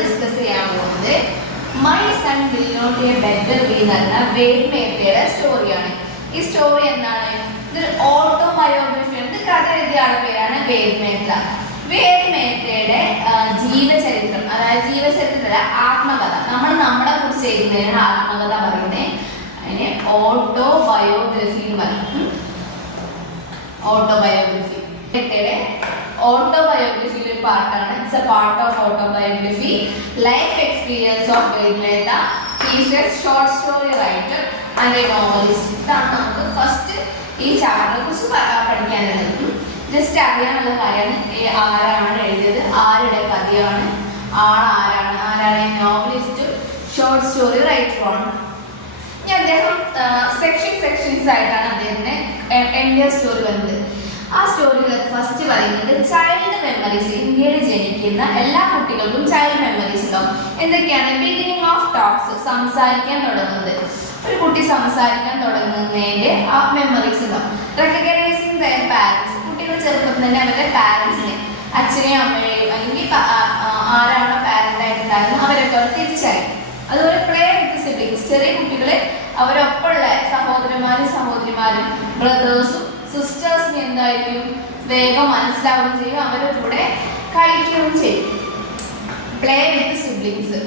Discuss ചെയ്യാൻ പോകുന്നത് my son will not a better way എന്ന വേഡ് മേത്തയുടെ സ്റ്റോറിയാണ്. ഈ സ്റ്റോറി എന്താണ്? ഇതൊരു ഓട്ടോബയോഗ്രഫിയാണ്. ഇത് കഥ എഴുതിയ ആളുടെ പേരാണ് വേഡ് മേത്ത. വേഡ് മേത്തയുടെ ജീവചരിത്രം, അതായത് ജീവചരിത്രത്തിലെ ആത്മകഥ, നമ്മൾ നമ്മളെ കുറിച്ച് എഴുതുന്നതിനാണ് ആത്മകഥ പറയുന്നത്. അതിന് ഓട്ടോബയോഗ്രഫി എന്ന് പറയും. ഓട്ടോബയോഗ്രഫി മേത്തയുടെ ഓട്ടോബയോഗ്രഫിയിൽ ഒരു പാർട്ടാണ്. It's A part of autobiography. Life experience of word Mehta. He is A short story writer and A novelist. ഇതാണ് നമുക്ക് ഫസ്റ്റ് ഈ ചാപ്റ്ററിനെ കുറിച്ച് പഠിക്കാനുള്ളത്. ജസ്റ്റ് അറിയാനുള്ള കാര്യമാണ് ആരാണ് എഴുതിയത്, ആരുടെ കഥയാണ്, ആരാണ് നോവലിസ്റ്റ്, ഷോർട്ട് സ്റ്റോറി റൈറ്ററാണ്. ഇനി അദ്ദേഹം സെക്ഷൻസ് ആയിട്ടാണ് അദ്ദേഹത്തിന് എൻ്റെ സ്റ്റോറി വരുന്നത്. ആ സ്റ്റോറിയിൽ ഫസ്റ്റ് പറയുന്നത് ചൈൽഡ് മെമ്മറീസ്. ഇന്ത്യയിൽ ജനിക്കുന്ന എല്ലാ കുട്ടികൾക്കും ചൈൽഡ് മെമ്മറീസ് ഉണ്ടാവും. എന്തൊക്കെയാണ്? ബിഗിനിങ് ഓഫ് ടോക്സ്, സംസാരിക്കാൻ തുടങ്ങുന്നത്. ഒരു കുട്ടി സംസാരിക്കാൻ തുടങ്ങുന്നതിൻ്റെ ആ മെമ്മറീസ് ഉണ്ടാവും. റെക്കഗ്നൈസിങ് ദയർ പാരൻസ്, കുട്ടികൾ ചെറുപ്പത്തിൽ തന്നെ അവരുടെ പാരൻസിനെ, അച്ഛനെയും അമ്മയെയും അല്ലെങ്കിൽ ആരാണോ പാരൻ്റായിട്ടുണ്ടായിരുന്നു അവരൊക്കെ അവർ തിരിച്ചറിയും. അതുപോലെ പ്ലേ വിത്ത് സിബ്ലിങ്സ്, ചെറിയ കുട്ടികളെ അവരൊപ്പമുള്ള സഹോദരിമാരും ബ്രദേഴ്സും സിസ്റ്റേഴ്സിന് എന്തായിരിക്കും വേഗം മനസ്സിലാവുകയും ചെയ്യും, അവരുടെ കൂടെ കളിക്കുകയും ചെയ്യും. Play with siblings.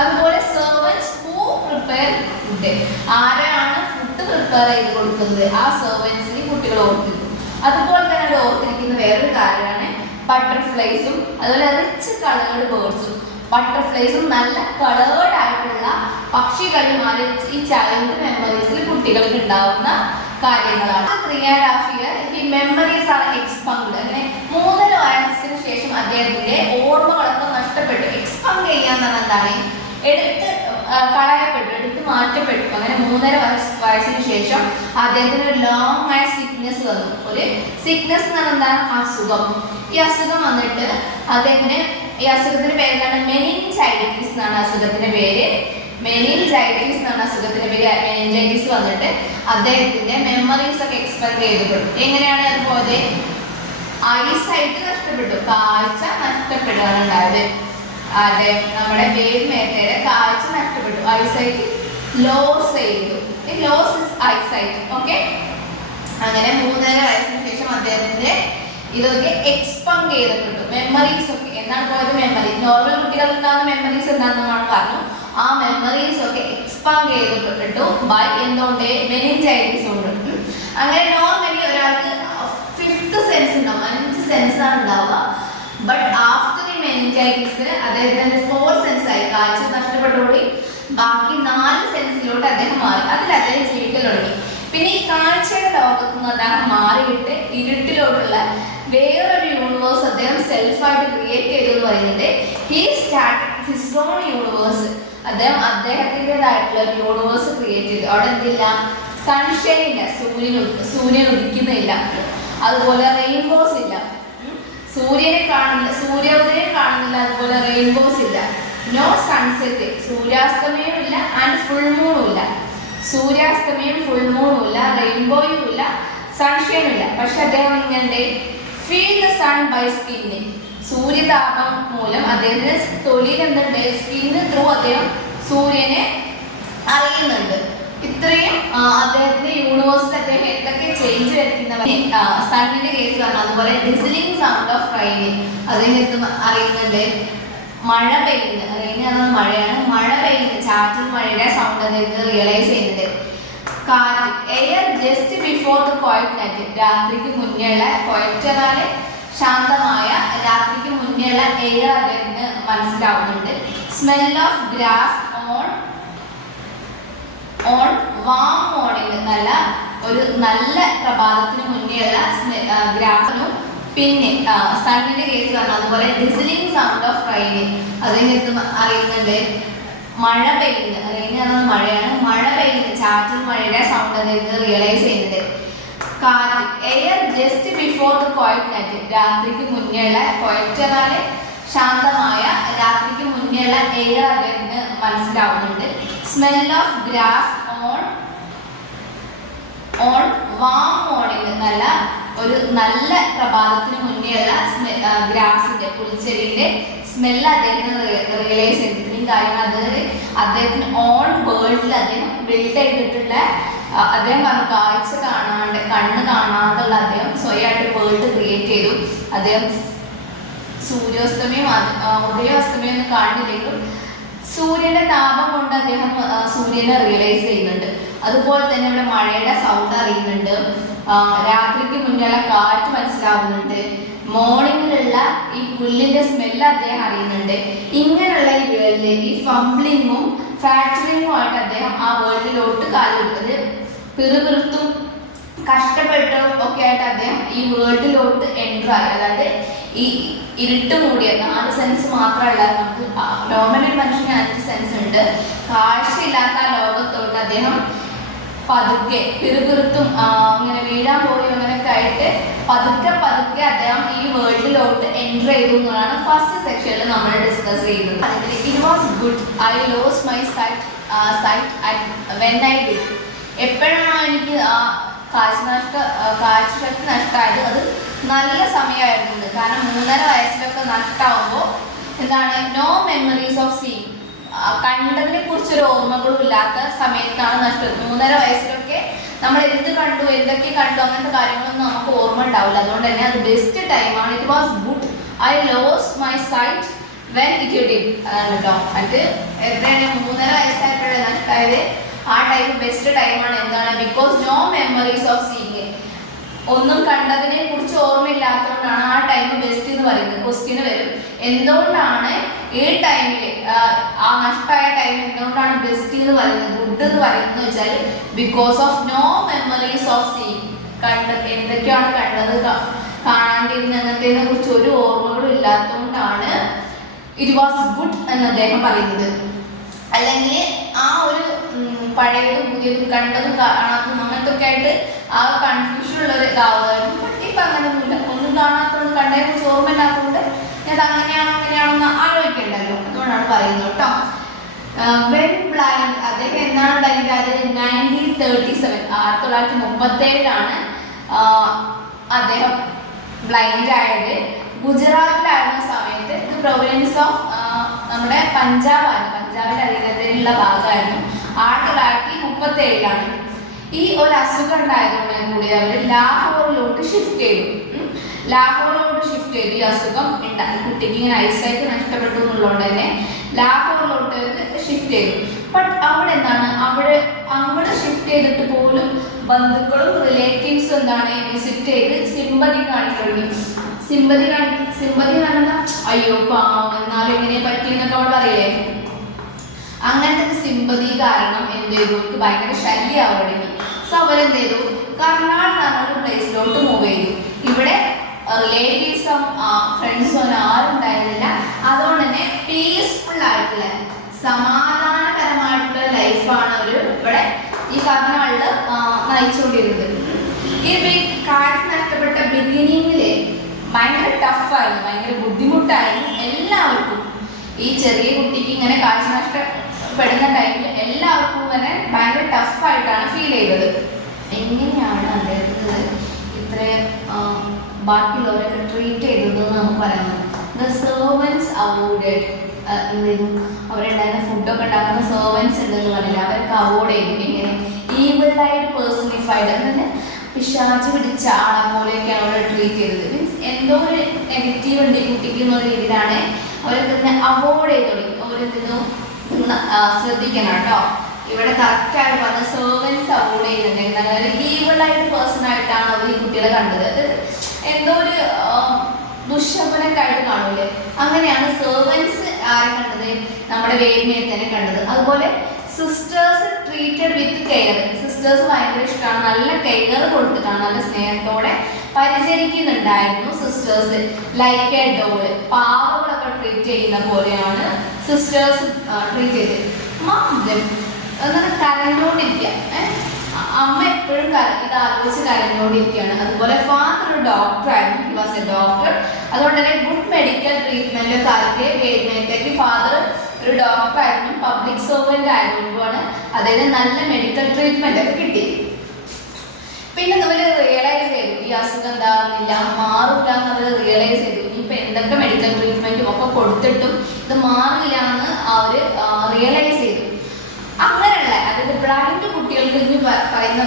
അതുപോലെ സെർവൻസ് ഹൂ പ്രിപ്പയർ ഫുഡ്, ആരാണ് ഫുഡ് പ്രിപ്പയർ ചെയ്ത് കൊടുക്കുന്നത് ആ സെർവൻസിന് കുട്ടികൾ ഓർത്തിരിക്കും. അതുപോലെ തന്നെ അത് ഓർത്തിരിക്കുന്ന വേറൊരു കാര്യമാണ് ബട്ടർഫ്ലൈസും അതുപോലെ റിച്ച് കളേർഡ് ബേർഡ്സും. ബട്ടർഫ്ലൈസും നല്ല കളേർഡ് ആയിട്ടുള്ള പക്ഷികളുമാരെ ഈ ചൈൽഡ് മെമ്മറീസിൽ കുട്ടികൾക്ക് ഉണ്ടാവുന്ന കാര്യങ്ങളാണ്. 3.5 years ഈ മെമ്മറീസ് ആണ് എക്സ്പങ്ക്ഡ്. അങ്ങനെ 3.5 വയസ്സിന് ശേഷം അദ്ദേഹത്തിന്റെ ഓർമ്മകളൊക്കെ നഷ്ടപ്പെട്ടു. എക്സ്പങ്ക് ചെയ്യാന്നാണ് എന്താണ്? എടുത്ത് മാറ്റപ്പെട്ടു. അങ്ങനെ 3.5 വയസ്സിന് ശേഷം അദ്ദേഹത്തിന് ഒരു ലോങ് ആയ സിക്നെസ് വന്നു. ഒരു സിക്നെസ് എന്ന് പറഞ്ഞാൽ എന്താണ്? അസുഖം. ഈ അസുഖം വന്നിട്ട് അദ്ദേഹത്തിന്, ഈ അസുഖത്തിന്റെ പേരെന്താണ്? മെനിഞ്ചൈറ്റിസ് എന്നാണ് അസുഖത്തിന്റെ പേര്. മെനിഞ്ചൈറ്റിസ് എന്നാണ് അസുഖത്തിന്റെ പേര്. മെനിഞ്ചൈറ്റിസ് വന്നിട്ട് അദ്ദേഹത്തിന്റെ മെമ്മറീസ് ഒക്കെ എക്സ്പെക്ട് ചെയ്തപ്പെട്ടു. എങ്ങനെയാണ് അതുപോലെ? ഐസൈറ്റ് നഷ്ടപ്പെട്ടു, കാഴ്ച നഷ്ടപ്പെടുകയാണ് ഉണ്ടായത്. അതെ, നമ്മുടെ വേഡ് മേത്തയുടെ കാഴ്ച നഷ്ടപ്പെട്ടു, ഐസൈറ്റ് ലോസ് ചെയ്തു. Loss is eyesight. ഓക്കെ, അങ്ങനെ 3.5 വയസ്സിന് ശേഷം അദ്ദേഹത്തിന്റെ ഇതൊക്കെ എക്സ്പങ്ക് ചെയ്തിട്ടുണ്ട്. മെമ്മറീസ് ഒക്കെ എന്താണ് പോയത്? മെമ്മറി നോർമൽ കുട്ടികൾ ഉണ്ടാകുന്ന മെമ്മറീസ് എന്താണെന്ന് നമ്മൾ പറഞ്ഞു. ആ മെമ്മറീസ് ഒക്കെ എക്സ്പാൻഡ് ചെയ്തിട്ടു ബൈ എന്തുകൊണ്ട്? മെനിഞ്ചൈറ്റിസ് കൊണ്ട്. അങ്ങനെ നോർമലി ഒരാൾക്ക് 5th സെൻസ് ഉണ്ടാവും, 5 സെൻസ് ആണ് ഉണ്ടാവുക. ബട്ട് ആഫ്റ്റർ ഈ മെനിഞ്ചൈറ്റിസ് അദ്ദേഹത്തിന്റെ 4 സെൻസ് ആയി. കാഴ്ച നഷ്ടപ്പെട്ടോടി ബാക്കി 4 സെൻസിലോട്ട് അദ്ദേഹം മാറി. അതിൽ അദ്ദേഹം ജീവിക്കൽ തുടങ്ങി. പിന്നെ ഈ കാഴ്ചയുടെ ലോകത്ത് നിന്ന് അദ്ദേഹം മാറിയിട്ട് ഇരുട്ടിലോട്ടുള്ള വേറൊരു യൂണിവേഴ്സ് അദ്ദേഹം സെൽഫായിട്ട് ക്രിയേറ്റ് ചെയ്തു എന്ന് പറയുന്നത്. He started his own universe. അദ്ദേഹം അദ്ദേഹത്തിൻ്റെതായിട്ടുള്ള ഒരു യൂണിവേഴ്സ് ക്രിയേറ്റ് ചെയ്തു. അവിടെ എന്തില്ല? സൺഷൈൻ ഇല്ല, സൂര്യൻ ഉദിക്കുന്നില്ല. അതുപോലെ റെയിൻബോസ് ഇല്ല, സൂര്യനെ കാണില്ല, സൂര്യോദയം കാണുന്നില്ല. അതുപോലെ റെയിൻബോസ് ഇല്ല. നോ സൺസെറ്റ്, സൂര്യാസ്തമയം ഇല്ല. ആൻഡ് ഫുൾ മൂണും ഇല്ല. സൂര്യാസ്തമയം ഫുൾ മൂണും ഇല്ല, റെയിൻബോയും ഇല്ല, സൺഷൈനും ഇല്ല. പക്ഷെ അദ്ദേഹം ഇങ്ങനെ ഫീൽ ദ സൺ ബൈ സ്കിന്നിൽ, സൂര്യതാപം മൂലം അദ്ദേഹത്തിന് തൊലിയിൽ എന്തുണ്ട്? സ്കിന്ന് ത്രൂ അദ്ദേഹം സൂര്യനെ അറിയുന്നുണ്ട്. ഇത്രയും അദ്ദേഹത്തിന്റെ യൂണിവേഴ്സിൽ അദ്ദേഹം എന്തൊക്കെ ചേഞ്ച് വരുത്തുന്ന സണ്ണിന്റെ കേസ് പറഞ്ഞു. അതുപോലെ ഡിസിലിംഗ് സൗണ്ട് ഓഫ് റെയിനിങ് അദ്ദേഹത്തിന് അറിയുന്നുണ്ട്. മഴ പെയ്യുന്നത്, റെയിൻ പറഞ്ഞാൽ മഴയാണ്, മഴ പെയ്യുന്നത്, ചാറ്റൽ മഴയുടെ സൗണ്ട് അദ്ദേഹത്തിന് റിയലൈസ് ചെയ്യുന്നുണ്ട്. കാറ്റ്, air just before the quiet night, രാത്രിക്ക് മുന്നേയുള്ള ക്വയറ്റ് എന്നാൽ ശാന്തമായ രാത്രിക്ക് മുന്നേയുള്ള എയർ അദ്ദേഹത്തിന് മനസ്സിലാവുന്നുണ്ട്. Smell of grass on warm morning, നല്ല പ്രഭാതത്തിന് മുന്നേയുള്ള ഗ്രാസിനും. പിന്നെ സണ്ണിന്റെ കേസ് പറഞ്ഞു. അതുപോലെ ഡിസിലിംഗ് സൗണ്ട് ഓഫ് റെയിനിങ് അദ്ദേഹത്തിന് അറിയുന്നുണ്ട്. മഴ പെയ്യുന്നത്, റെയിൻ പറഞ്ഞാൽ മഴയാണ്, മഴ പെയ്യുന്നത്, ചാറ്റൽ മഴയുടെ സൗണ്ട് അദ്ദേഹത്തിന് റിയലൈസ് ചെയ്യുന്നുണ്ട്. കാറ്റ്, air just before the quiet night, രാത്രിക്ക് മുന്നേയുള്ള, ക്വയറ്റ് എന്നാൽ ശാന്തമായ രാത്രിക്ക് മുന്നേയുള്ള എയർ അദ്ദേഹത്തിന് മനസ്സിലാവുന്നുണ്ട്. Smell of grass on warm morning, നല്ല പ്രഭാതത്തിന് മുന്നേയുള്ള ഗ്രാസിന്റെ, പുൽച്ചെടിയുടെ സ്മെല്ല് അദ്ദേഹത്തിന് റിയലൈസ് ചെയ്തു. ഇത്രയും കാര്യങ്ങൾ അദ്ദേഹത്തിന് ഓൺ വേൾഡിൽ അദ്ദേഹം ബിൽഡ് ചെയ്തിട്ടുള്ള അദ്ദേഹം പറഞ്ഞു കണ്ണ് കാണാതുള്ള അദ്ദേഹം സ്വയമായിട്ട് വേൾഡ് ക്രിയേറ്റ് ചെയ്തു. അദ്ദേഹം സൂര്യാസ്തമയം ഉദയാസ്തമയം ഒന്നും കാണുന്നില്ലെങ്കിലും സൂര്യന്റെ താപം കൊണ്ട് അദ്ദേഹം സൂര്യനെ റിയലൈസ് ചെയ്യുന്നുണ്ട്. അതുപോലെ തന്നെ ഇവിടെ മഴയുടെ സൗണ്ട് അറിയുന്നുണ്ട്, രാത്രിക്ക് മുന്നിലുള്ള കാറ്റ് മനസ്സിലാവുന്നുണ്ട്, മോർണിംഗിലുള്ള ഈ പുല്ലിന്റെ സ്മെല്ല് അദ്ദേഹം അറിയുന്നുണ്ട്. ഇങ്ങനെയുള്ള ഈ വേൾഡിൽ ഈ ഫംബ്ലിങ്ങും ഫാക്ടറിങ്ങും ആയിട്ട് അദ്ദേഹം ആ വേൾഡിലോട്ട് കാലുകൊടുത്തത് പിറുപിറുത്തും കഷ്ടപ്പെട്ടും ഒക്കെ ആയിട്ട് അദ്ദേഹം ഈ വേൾഡിലോട്ട് എൻ്റർ ആയി. അതായത് ഈ ഇരുട്ട് മൂടിയ 4 സെൻസ് മാത്രമല്ല, നമുക്ക് നോർമലി മനുഷ്യന് 5 സെൻസ് ഉണ്ട്. കാഴ്ചയില്ലാത്ത ലോകത്തോട്ട് അദ്ദേഹം പതുക്കെ പിറുപിറുത്തും ഇങ്ങനെ വീഴാൻ പോയി അങ്ങനെയൊക്കെ ആയിട്ട് പതുക്കെ അദ്ദേഹം ഈ വേൾഡിലോട്ട് എൻ്റർ ചെയ്തു എന്നതാണ് ഫസ്റ്റ് സെക്ഷനിൽ നമ്മൾ ഡിസ്കസ് ചെയ്യുന്നത്. അതിൽ it was good I lose my sight when I did. എപ്പോഴാണോ എനിക്ക് കാഴ്ചശക്തി നഷ്ടമായത് അത് നല്ല സമയമായിരുന്നു. കാരണം 3.5 വയസ്സിലൊക്കെ നഷ്ടമാകുമ്പോൾ എന്താണ്, നോ മെമ്മറീസ് ഓഫ് സീയിങ്, കണ്ടതിനെ കുറിച്ചൊരു ഓർമ്മകളും ഇല്ലാത്ത സമയത്താണ് നഷ്ടം. 3.5 വയസ്സിലൊക്കെ നമ്മൾ എന്ത് കണ്ടു, എന്തൊക്കെ കണ്ടു, അങ്ങനത്തെ കാര്യങ്ങളൊന്നും നമുക്ക് ഓർമ്മ ഉണ്ടാവില്ല. അതുകൊണ്ട് തന്നെ അത് ബെസ്റ്റ് ടൈമാണ്. It was good I lose my sight when it did കേട്ടോ. മറ്റ് എത്രയാണ് 3.5 വയസ്സായപ്പോഴേ നഷ്ടമായത്. ആ ടൈം ബെസ്റ്റ് ടൈമാണ്. എന്താണ്, because no memories of seeing, ഒന്നും കണ്ടതിനെ കുറിച്ച് ഓർമ്മയില്ലാത്തതുകൊണ്ടാണ് ആ ടൈം ബെസ്റ്റ് എന്ന് പറയുന്നത്. ക്വസ്റ്റ്യന് വരും, എന്തുകൊണ്ടാണ് ഈ ടൈമിൽ ആ നഷ്ടമായ ടൈം എന്തുകൊണ്ടാണ് ബെസ്റ്റ് എന്ന് പറയുന്നത്, ഗുഡ് എന്ന് പറയുന്നത് വെച്ചാൽ because of no memories of seeing, എന്തൊക്കെയാണ് കണ്ടത്, കാണാണ്ടിരുന്ന അങ്ങനത്തെ കുറിച്ച് ഒരു ഓർമ്മകളും ഇല്ലാത്തതുകൊണ്ടാണ് ഇറ്റ് വാസ് ഗുഡ് എന്ന് അദ്ദേഹം പറയുന്നത്. അല്ലെങ്കിൽ ആ ഒരു പഴയതും പുതിയതും കണ്ടതും കാണാത്തതും അങ്ങനത്തെ ഒക്കെ ആയിട്ട് ആ കൺഫ്യൂഷൻ ഉള്ളൊരു ഇതാവുമായിരുന്നു. ബട്ട് ഇപ്പം അങ്ങനെയൊന്നുമില്ല. ഒന്നും കാണാത്തതുകൊണ്ട് കണ്ടതിനെ കുറിച്ച് ഓർമ്മയില്ലാത്തതുകൊണ്ട് ഞാൻ അങ്ങനെയാണെന്ന് ആലോചിക്കേണ്ടല്ലോ. അതുകൊണ്ടാണ് പറയുന്നത് കേട്ടോ. വെൻ ബ്ലൈൻഡ്, അദ്ദേഹം എന്നാണ് ബ്ലൈൻഡ് ആയത്, 1937 1937 അദ്ദേഹം ബ്ലൈൻഡ് ആയത്. ഗുജറാത്തിലായിരുന്ന സമയത്ത് ഇത് പ്രൊവിൻസ് ഓഫ് നമ്മുടെ പഞ്ചാബിന്റെ അധീനതയിലുള്ള ഭാഗമായിരുന്നു. 1937 ഈ ഒരു അസുഖം ഉണ്ടായതുകൊണ്ട് കൂടി അവർ ലാഹോറിലോട്ട് ഷിഫ്റ്റ് ചെയ്തു. ഈ അസുഖം ഉണ്ടായി. കുട്ടിക്ക് ഇങ്ങനെ ഐസൈറ്റ് നഷ്ടപ്പെട്ടു എന്നുള്ളതുകൊണ്ട് തന്നെ ലാഹോറിലോട്ട് ഷിഫ്റ്റ് ചെയ്തു. ബട്ട് അവിടെ എന്താണ്, അങ്ങോട്ട് ഷിഫ്റ്റ് ചെയ്തിട്ട് പോലും ബന്ധുക്കളും റിലേറ്റീവ്സും എന്താണ് വിസിറ്റ് ചെയ്ത് സിമ്പതി കാണിക്കുന്നു. സിമ്പതി കാണുന്ന അയ്യോ പാവം എന്നാലും എങ്ങനെ പറ്റിയെന്നൊക്കെ അവൾ പറയില്ലേ, അങ്ങനത്തെ സിമ്പതി കാരണം എന്ത് ചെയ്തു, അവർക്ക് ഭയങ്കര ശല്യം തുടങ്ങി. സോ അവരെന്ത് ചെയ്തു, കർണാട് എന്ന് പറഞ്ഞൊരു പ്ലേസിലോട്ട് മൂവ് ചെയ്തു. ഇവിടെ റിലേറ്റീവ്സും ഫ്രണ്ട്സും ആരും ഉണ്ടായിരുന്നില്ല. അതുകൊണ്ട് തന്നെ പീസ്ഫുൾ ആയിട്ടുള്ള സമാധാനപരമായിട്ടുള്ള ലൈഫാണ് അവർ ഇവിടെ ഈ കർണാടിൽ നയിച്ചുകൊണ്ടിരുന്നത്. ഈ കാഴ്ച നഷ്ടപ്പെട്ട ബിഗിനിങ്ങില് ഭയങ്കര ടഫായിരുന്നു, ഭയങ്കര ബുദ്ധിമുട്ടായിരുന്നു എല്ലാവർക്കും. ഈ ചെറിയ കുട്ടിക്ക് ഇങ്ങനെ കാഴ്ച നഷ്ടപ്പെടുന്ന ടൈമിൽ എല്ലാവർക്കും ഇങ്ങനെ ഭയങ്കര ടഫായിട്ടാണ് ഫീൽ ചെയ്തത്. എങ്ങനെയാണ് അദ്ദേഹത്തിന് ഇത്രയും ബാക്കിയുള്ളവരൊക്കെ ട്രീറ്റ് ചെയ്തത് നമുക്ക് പറയാം. ദ സെർവൻസ് അവോയ്ഡഡ്, എന്ത് ചെയ്തു, അവരുണ്ടായിരുന്ന ഫുഡൊക്കെ ഉണ്ടാക്കുന്ന സെർവൻസ് ഉണ്ടെന്ന് പറയില്ല, അവരൊക്കെ അവോയ്ഡ് ചെയ്തു. എങ്ങനെ, ഈവിളായിട്ട് പേഴ്സണിഫൈഡ്, അതായത് പിശാച് പിടിച്ച ആളെ പോലെയൊക്കെയാണ് അവരെ ട്രീറ്റ് ചെയ്തത്. മീൻസ് എന്തോ ഒരു നെഗറ്റീവ് ഉണ്ട് ഈ കുട്ടിക്ക് എന്നുള്ള രീതിയിലാണ് അവരൊക്കെ ഇതിനെ അവോയ്ഡ് ചെയ്ത് തുടങ്ങി. അവരെന്തെങ്കിലും ശ്രദ്ധിക്കണം കേട്ടോ. ഇവിടെ കറക്റ്റായിട്ട് പറഞ്ഞ സെർവൻസ് അവോയ്ഡ് ചെയ്യുന്നുണ്ട്. അതായത് ഈവിളായിട്ട് പേഴ്സൺ ആയിട്ടാണ് അവർ ഈ കുട്ടികളെ കണ്ടത്. അത് എന്തോ ഒരു ദുശമനൊക്കെ ആയിട്ട് കാണൂലേ, അങ്ങനെയാണ് സെർവൻസ് ആരെ കണ്ടത്, നമ്മുടെ വേദിമയെ തന്നെ കണ്ടത്. അതുപോലെ sisters treated with care, sisters ഭയങ്കര ഇഷ്ടമാണ്, നല്ല കെയർ കൊടുത്തിട്ടാണ്, നല്ല സ്നേഹത്തോടെ പരിചരിക്കുന്നുണ്ടായിരുന്നു സിസ്റ്റേഴ്സ്. ലൈക്ക് എ ഡോള്, പാവകളൊക്കെ ട്രീറ്റ് ചെയ്യുന്ന പോലെയാണ് സിസ്റ്റേഴ്സ് ട്രീറ്റ് ചെയ്തത്. എന്നിട്ട് കരഞ്ഞോണ്ടിരിക്കുക, അമ്മ എപ്പോഴും ഇത് ആലോചിച്ച് കരഞ്ഞോണ്ടിരിക്കുകയാണ്. അതുപോലെ ഫാദർ ഒരു ഡോക്ടറായിരുന്നു, ഹി വാസ് എ ഡോക്ടർ. അതുകൊണ്ട് തന്നെ ഗുഡ് മെഡിക്കൽ ട്രീറ്റ്മെന്റ് കാലത്ത് വേദനത്തേക്ക് ഫാദർ ഒരു ഡോക്ടറായിരുന്നു, പബ്ലിക് സർവന്റ് ആയതുകൊണ്ടാണ് അദ്ദേഹത്തിന് നല്ല മെഡിക്കൽ ട്രീറ്റ്മെന്റ് ഒക്കെ കിട്ടി. പിന്നെ അവർ റിയലൈസ് ചെയ്തു ഈ അസുഖം എന്താകുന്നില്ല, മാറില്ല എന്നവർ റിയലൈസ് ചെയ്തു. ഈ ഇനിയിപ്പോൾ എന്തൊക്കെ മെഡിക്കൽ ട്രീറ്റ്മെൻറ്റും ഒക്കെ കൊടുത്തിട്ടും ഇത് മാറില്ല എന്ന് അവർ റിയലൈസ് ചെയ്തു. അങ്ങനെയുള്ള അതായത് ബ്ലൈൻഡ് കുട്ടികൾക്ക് ഇനി പറയുന്ന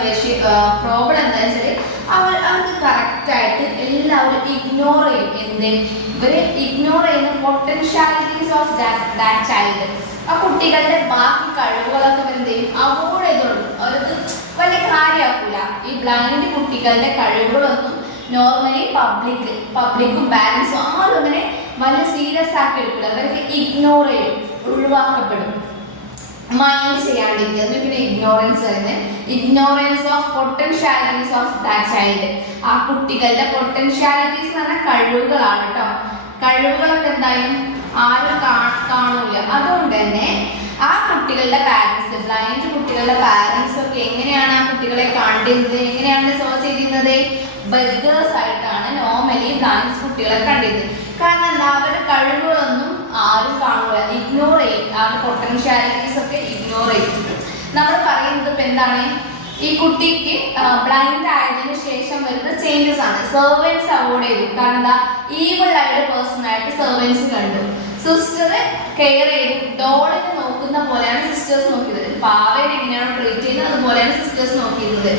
പ്രോബ്ലം എന്താ വെച്ചാൽ അവർക്ക് കറക്റ്റായിട്ട് എല്ലാവരും ഇഗ്നോർ ചെയ്യും. ഇവർ ഇഗ്നോർ ചെയ്യുന്ന പൊട്ടൻഷ്യാലിറ്റീസ് ഓഫ് ദാറ്റ് ചൈൽഡ്. ആ കുട്ടികളുടെ ബാക്കി കഴിവുകളൊക്കെ എന്ത് ചെയ്യും, അവോയ്ഡ് ചെയ്തോളും. അവർക്ക് വലിയ കാര്യമാക്കൂല. ഈ ബ്ലൈൻഡ് കുട്ടികളുടെ കഴിവുകളൊന്നും നോർമലി പബ്ലിക്കും പാരൻസും ആരും അങ്ങനെ വലിയ സീരിയസ് ആക്കി എടുക്കില്ല. അവർക്ക് ഇഗ്നോർ ചെയ്യും, ഒഴിവാക്കപ്പെടും, മൈൻഡ് ചെയ്യാണ്ടിരിക്കുക. പിന്നെ ഇഗ്നോറൻസ് വരുന്നത് ignorance of potentialities of that child. ആ കുട്ടികളുടെ പൊട്ടൻഷ്യാലിറ്റീസ് എന്ന് പറഞ്ഞാൽ കഴിവുകളാണ് കേട്ടോ. കഴിവുകളൊക്കെ എന്തായാലും ആരും കാണൂല. അതുകൊണ്ട് തന്നെ ആ കുട്ടികളുടെ പാരൻസ്, ബ്ലൈൻഡ് കുട്ടികളുടെ പാരൻസ് ഒക്കെ എങ്ങനെയാണ് ആ കുട്ടികളെ കണ്ടിരുന്നത്, എങ്ങനെയാണ് സെർച്ച് ചെയ്തിരുന്നത്? ബെഗേഴ്സ് ആയിട്ടാണ് നോർമലി ബ്ലൈൻഡ് കുട്ടികളെ കണ്ടിരുന്നത്. കാരണം എന്താ, അവരുടെ കഴിവുകളൊന്നും ആരും കാണൂല, ഇഗ്നോർ ചെയ്യും. അവരുടെ പൊട്ടൻഷ്യാലിറ്റീസ് ഒക്കെ ഇഗ്നോർ ചെയ്തിട്ടുണ്ട്. നമ്മൾ പറയുന്നത് ഇപ്പം എന്താണ്, ഈ കുട്ടിക്ക് ബ്ലൈൻഡ് ആയതിനു ശേഷം വരുന്ന ചേഞ്ചസ് ആണ്. സെർവൻസ് അവോയ്ഡ് ചെയ്തു. കാരണം എന്താ, ഈവിൾ ആയിട്ട് പേഴ്സൺ ആയിട്ട് സെർവൻസ് കണ്ടു. സിസ്റ്റർ കെയർ ചെയ്തു. ഡോളിനെ നോക്കുന്ന പോലെയാണ് സിസ്റ്റേഴ്സ് നോക്കിയത്. പാവേനെ എങ്ങനെയാണ് ട്രീറ്റ് ചെയ്യുന്നത് അതുപോലെയാണ് സിസ്റ്റേഴ്സ് നോക്കിയിരുന്നത്.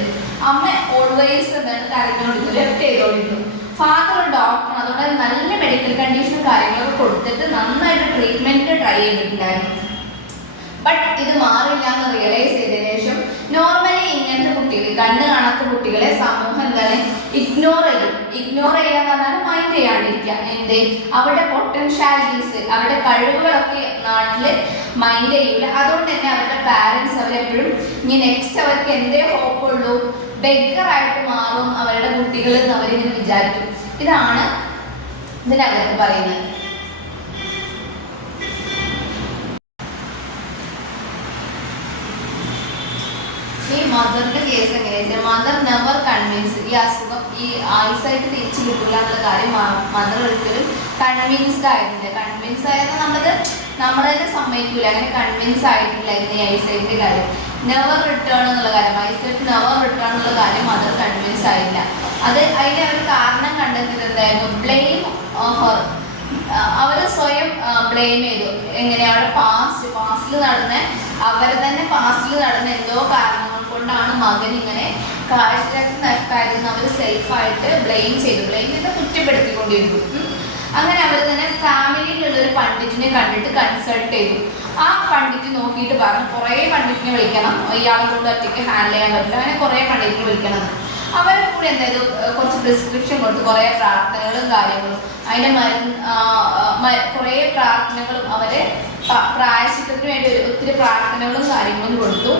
അമ്മ ഓൾവേസ് എന്താണ് കരഞ്ഞോണ്ടിരുന്നു, ലെഫ്റ്റ് ചെയ്തോണ്ടിരുന്നു. ഫാദർ ഒരു ഡോക്ടറാണ്. അതുകൊണ്ട് നല്ല മെഡിക്കൽ കണ്ടീഷനും കാര്യങ്ങളൊക്കെ കൊടുത്തിട്ട് നന്നായിട്ട് ട്രീറ്റ്മെന്റ് ട്രൈ ചെയ്തിട്ടുണ്ടായിരുന്നു. ബട്ട് ഇത് മാറില്ല എന്ന് റിയലൈസ് ചെയ്തതിനു ശേഷം നോർമലി ഇങ്ങനത്തെ കുട്ടികൾ, കണ്ണ് കാണാത്ത കുട്ടികളെ സമൂഹം എന്താണ് ഇഗ്നോർ ചെയ്യും. ഇഗ്നോർ ചെയ്യാന്ന് പറഞ്ഞാൽ മൈൻഡ് ചെയ്യാണ്ടിരിക്കുക. അവരുടെ പൊട്ടൻഷ്യാലിറ്റീസ്, അവരുടെ കഴിവുകളൊക്കെ നാട്ടില് മൈൻഡ് ചെയ്യില്ല. അതുകൊണ്ട് തന്നെ അവരുടെ പാരൻസ് അവരെപ്പോഴും ഇനി നെക്സ്റ്റ് അവർക്ക് എന്തേ ഹോപ്പുള്ളൂ, ബെഗറായിട്ട് മാറും അവരുടെ കുട്ടികൾ എന്ന് അവരിങ്ങനെ വിചാരിക്കും. ഇതാണ് ഇതിനകത്ത് പറയുന്നത്. ഈ മദറിന്റെ കേസ് എങ്ങനെയാ, മദർ നെവർ കൺവിൻസ്. ഈ അസുഖം ഈ ഐസൈറ്റ് തിരിച്ചു കിട്ടില്ല എന്നുള്ള കാര്യം മദർ ഒരിക്കലും കൺവിൻസ്ഡ് ആയിട്ടില്ല. കൺവിൻസ് ആയത് നമ്മൾ തന്നെ സമ്മതിക്കൂല, അങ്ങനെ കൺവിൻസ് ആയിട്ടില്ലായിരുന്നു ഈ ഐസൈറ്റിന്റെ കാര്യം. നെവർ റിട്ടേൺ എന്നുള്ള കാര്യം, ഐസൈറ്റ് നെവർ റിട്ടേൺ എന്നുള്ള കാര്യം മദർ കൺവിൻസ് ആയില്ല. അതിന് അവർ കാരണം കണ്ടെത്തിയത് എന്തായിരുന്നു, ബ്ലെയിം ഹർ. അവർ സ്വയം ബ്ലെയിം ചെയ്തു. എങ്ങനെ, അവരുടെ പാസ്റ്റിൽ നടന്ന അവരെ തന്നെ പാസ്റ്റിൽ നടന്ന എന്തോ കാരണങ്ങൾ കൊണ്ടാണ് മകൻ ഇങ്ങനെ കാഴ്ചശക്തി നഷ്ടമായതെന്ന് അവർ സെൽഫായിട്ട് ബ്ലെയിം ചെയ്ത് കുറ്റപ്പെടുത്തിക്കൊണ്ടിരുന്നു. അങ്ങനെ അവർ തന്നെ ഫാമിലിയിലുള്ള ഒരു പണ്ഡിറ്റിനെ കണ്ടിട്ട് കൺസൾട്ട് ചെയ്തു. ആ പണ്ഡിറ്റ് നോക്കിയിട്ട് പറഞ്ഞു, കുറേ പണ്ഡിറ്റിനെ വിളിക്കണം, ഇയാളെ കൊണ്ട് ഒറ്റയ്ക്ക് ഹാൻഡിൽ ചെയ്യാൻ പറ്റില്ല, അങ്ങനെ കുറേ പണ്ഡിറ്റിനെ വിളിക്കണം. അവരെ കൂടെ എന്തായത് കുറച്ച് പ്രിസ്ക്രിപ്ഷൻ കൊടുത്ത് കുറേ പ്രാർത്ഥനകളും കാര്യങ്ങളും അതിൻ്റെ കുറേ പ്രാർത്ഥനകളും അവരെ പ്രായശ്ചിത്തത്തിന് വേണ്ടി ഒത്തിരി പ്രാർത്ഥനകളും കാര്യങ്ങളും കൊടുത്തു.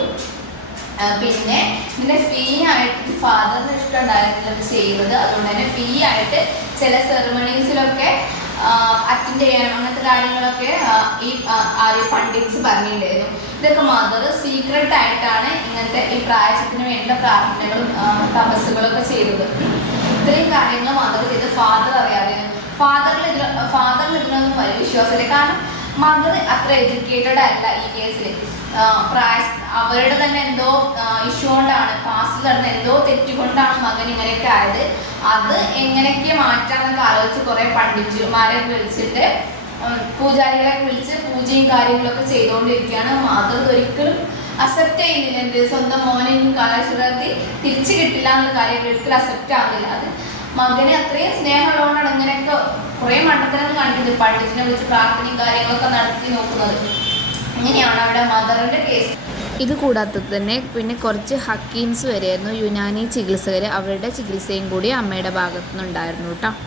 പിന്നെ ഇതിൻ്റെ ഫീ ആയിട്ട് ഫാദറിന് ഇഷ്ടം ഉണ്ടായിരുന്നില്ല അത് ചെയ്യുന്നത്. അതുകൊണ്ട് തന്നെ ഫീ ആയിട്ട് ചില സെറിമണീസിലൊക്കെ അറ്റൻഡ് ചെയ്യാനും അങ്ങനത്തെ കാര്യങ്ങളൊക്കെ ഈ പണ്ഡിറ്റ്സ് പറഞ്ഞിട്ടുണ്ടായിരുന്നു. ഇതൊക്കെ മദർ സീക്രട്ട് ആയിട്ടാണ് ഇങ്ങനത്തെ ഈ പ്രായശ്ചിത്തത്തിന് വേണ്ട പ്രാർത്ഥനകളും തപസ്സുകളൊക്കെ ചെയ്തത്. ഇത്രയും കാര്യങ്ങൾ മദർ ചെയ്ത് ഫാദർ അറിയാതെ. ഫാദറിന് ഇതിനൊന്നും വലിയ വിശ്വാസമില്ല. കാരണം മദർ അത്ര എഡ്യൂക്കേറ്റഡ് അല്ല ഈ കേസിൽ. അവരുടെ തന്നെ എന്തോ ഇഷ്യൂ കൊണ്ടാണ്, പാസ്റ്റിൽ നടന്ന എന്തോ തെറ്റുകൊണ്ടാണ് മകൻ ഇങ്ങനെയൊക്കെ ആയത്. അത് എങ്ങനെയൊക്കെ മാറ്റാന്നൊക്കെ ആലോചിച്ച് കുറേ പണ്ഡിതന്മാരെ വിളിച്ചിട്ട് പൂജാരികളെ വിളിച്ച് പൂജയും കാര്യങ്ങളൊക്കെ ചെയ്തുകൊണ്ടിരിക്കുകയാണ്. മദർ ഒരിക്കലും അക്സെപ്റ്റ് ചെയ്യുന്നില്ല. സ്വന്തം മോനെ കാഴ്ചകളത്തി തിരിച്ചു കിട്ടില്ല എന്നുള്ള കാര്യം ഒരിക്കലും അക്സെപ്റ്റ് ആവുന്നില്ല. അത് മകനെ അത്രയും സ്നേഹമുള്ളതുകൊണ്ടാണ് ഇങ്ങനെയൊക്കെ കുറേ മണ്ടത്തരം കാണിക്കുന്നത്. പണ്ഡിറ്റിനെ വിളിച്ച് പ്രാർത്ഥനയും കാര്യങ്ങളൊക്കെ നടത്തി നോക്കുന്നത്. ഇങ്ങനെയാണ് അവിടെ മദറിന്റെ കേസ്. ഇത് കൂടാതെ തന്നെ പിന്നെ കുറച്ച് ഹക്കീംസ് വരെയായിരുന്നു, യുനാനി ചികിത്സകർ. അവരുടെ ചികിത്സയും കൂടി അമ്മയുടെ ഭാഗത്തുനിന്നുണ്ടായിരുന്നു കേട്ടോ.